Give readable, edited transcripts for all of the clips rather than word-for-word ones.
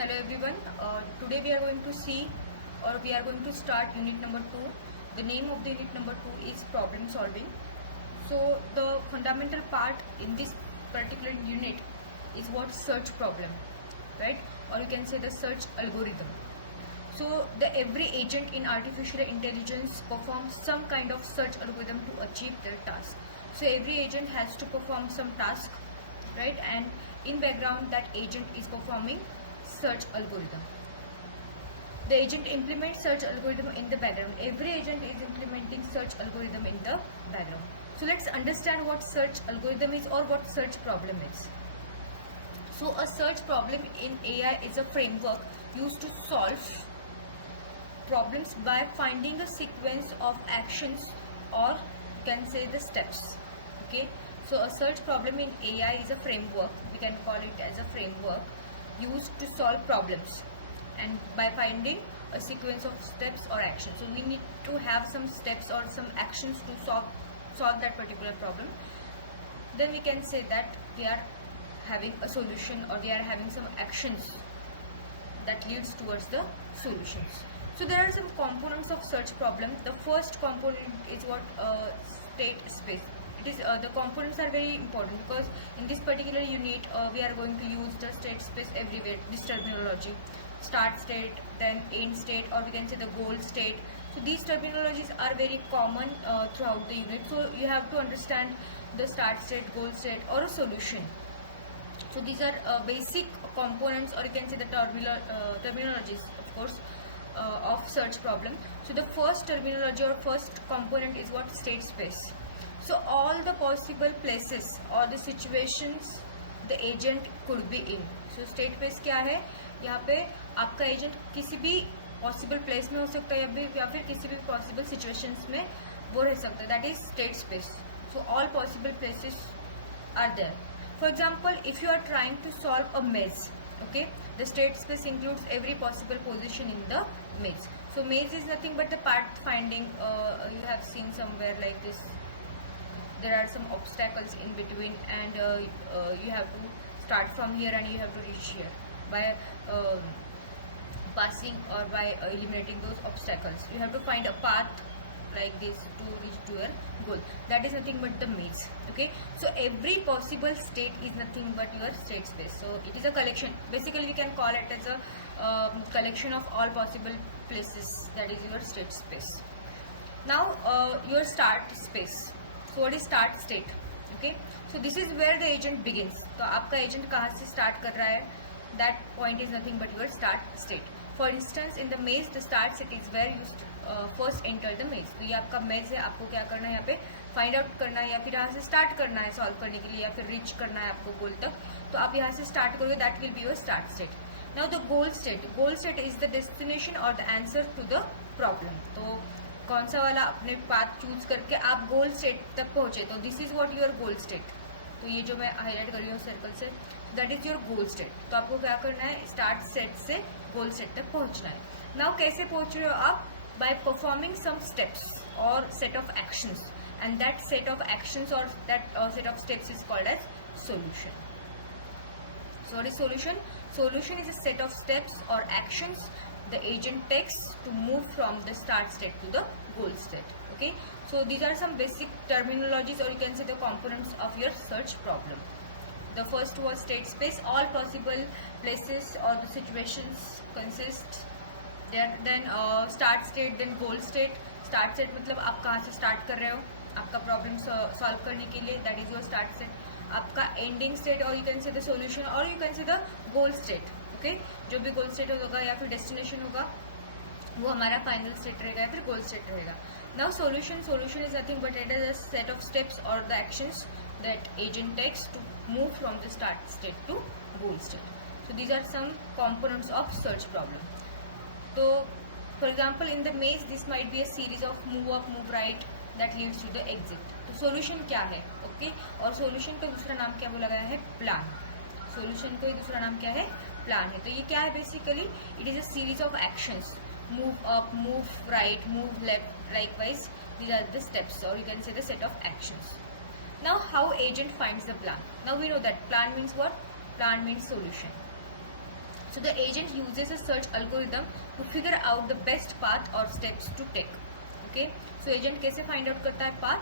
Hello everyone. Today we are going to see or we are going to start unit number 2. The name of the unit number 2 is problem solving. So the fundamental part in this particular unit is what search problem, right? Or you can say the search algorithm. So the every agent in artificial intelligence performs some kind of search algorithm to achieve their task. So every agent has to perform some task, right? And in background that agent is performing search algorithm. The agent implements search algorithm in the background. Every agent is implementing search algorithm in the background. So let's understand what search algorithm is or what search problem is. So a search problem in AI is a framework used to solve problems by finding a sequence of actions, or you can say the steps. Okay, so a search problem in AI is a framework, we can call it as a framework used to solve problems and by finding a sequence of steps or actions. So we need to have some steps or some actions to solve that particular problem. Then we can say that we are having a solution or we are having some actions that leads towards the solutions. So there are some components of search problem. The first component is what state space. It is the components are very important because in this particular unit we are going to use the state space everywhere. This terminology, start state, then end state, or we can say the goal state. So these terminologies are very common throughout the unit. So you have to understand the start state, goal state, or a solution. So these are basic components, or you can say the terminologies, of course, of search problem. So the first terminology or first component is what state space. So all the possible places or the situations the agent could be in. So state space क्या है? यहाँ पे आपका agent किसी भी possible place में हो सकता है या फिर किसी भी possible situations में वो रह सकता है. That is state space. So all possible places are there. For example, if you are trying to solve a maze, okay, the state space includes every possible position in the maze. So maze is nothing but the path finding. You have seen somewhere like this. There are some obstacles in between, and you have to start from here and you have to reach here by passing or by eliminating those obstacles. You have to find a path like this to reach to your goal. That is nothing but the maze. Okay, so every possible state is nothing but your state space. So it is a collection. Basically we can call it as a collection of all possible places. That is your state space. Now your start space. So what is start state? Okay, so this is where the agent begins. तो आपका agent कहाँ से start कर रहा है? That point is nothing but your start state. For instance, in the maze, the start state is where you first enter the maze. तो ये आपका maze है, आपको क्या करना है यहाँ पे find out करना है या फिर यहाँ से start करना है solve करने के लिए या फिर reach करना है आपको goal तक. तो आप यहाँ से start करोगे, that will be your start state. Now the goal state. Goal state is the destination or the answer to the problem. तो कौन सा वाला अपने पाथ चूज करके आप गोल स्टेट तक पहुंचे, तो this is what your goal state. तो ये जो मैं हाईलाइट कर रही हूँ सर्कल से, that is your goal state. तो आपको क्या करना है, स्टार्ट स्टेट से गोल स्टेट तक पहुंचना है. नाउ कैसे पहुंच रहे हो आप? बाय परफॉर्मिंग सम स्टेप्स और set of actions, and that set of actions और that set of steps is called as solution. So what is solution? Solution is a set of steps or actions the agent takes to move from the start state to the goal state. Okay, so these are some basic terminologies, or you can say the components of your search problem. The first was state space. All possible places or the situations consist there. Then start state, then goal state. Start state मतलब आप कहाँ से start कर रहे हो आपका problem solve करने के लिए, that is your start state. आपका ending state, or you can say the solution, or you can say the goal state. Okay, जो भी गोल स्टेट होगा या फिर डेस्टिनेशन होगा वो हमारा फाइनल स्टेट रहेगा या फिर गोल स्टेट रहेगा. Now solution is nothing but it is a set of steps और the actions that agent takes to move from the start state to goal state. So these are some components of search problem. तो for example in the maze this might be a series of move up, move right that leads to the exit. तो solution क्या है? Okay, और solution का दूसरा नाम क्या बोला गया है? प्लान. सॉल्यूशन को दूसरा नाम क्या है? प्लान है. तो ये क्या है? Basically it is a series of actions, move up, move right, move left, likewise these are the steps, or you can say the set of actions. Now how agent finds the plan? Now we know that plan means what? Plan means solution. So the agent uses a search algorithm to figure out the best path or steps to take. Okay, so agent कैसे find out करता है path?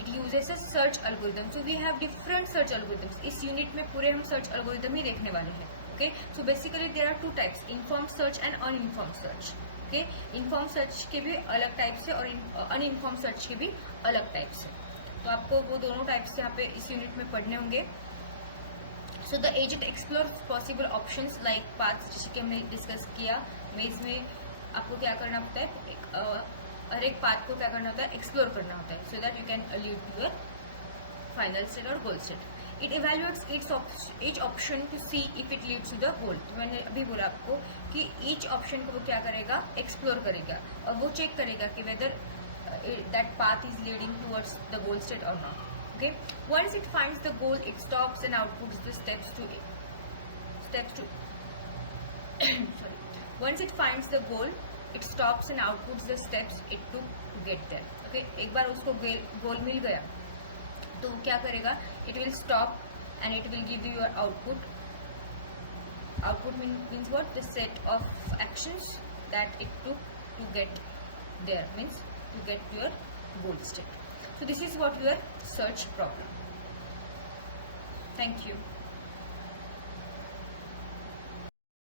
It uses a search algorithm. So we have different search algorithms. इस unit में पूरे हम search algorithm ही देखने वाले हैं. Okay, so basically there are two types: informed search and uninformed search. Okay, informed search के भी अलग types है और uninformed search के भी अलग types है. तो आपको वो दोनों types यहाँ पे इस unit में पढ़ने होंगे. So the agent explores possible options like paths, जैसे कि हमने डिस्कस किया. मेज में आपको क्या करना होता है, हर एक पाथ को क्या करना होता है, एक्सप्लोर करना होता है, so that you can lead to your final state or goal state. It evaluates each option to see if it leads to the goal. तो मैंने अभी बोला आपको कि each option को वो क्या करेगा, एक्सप्लोर करेगा और वो चेक करेगा कि whether that path is leading towards the goal state or not. Okay, once it finds the goal, it stops and outputs the steps to sorry. Once it finds the goal, it stops and outputs the steps it took to get there. Okay, एक बार उसको गोल मिल गया तो वो क्या करेगा, it will stop and it will give you your output. Output means what? The set of actions that it took to get there, means to get to your goal state. So this is what your search problem. Thank you.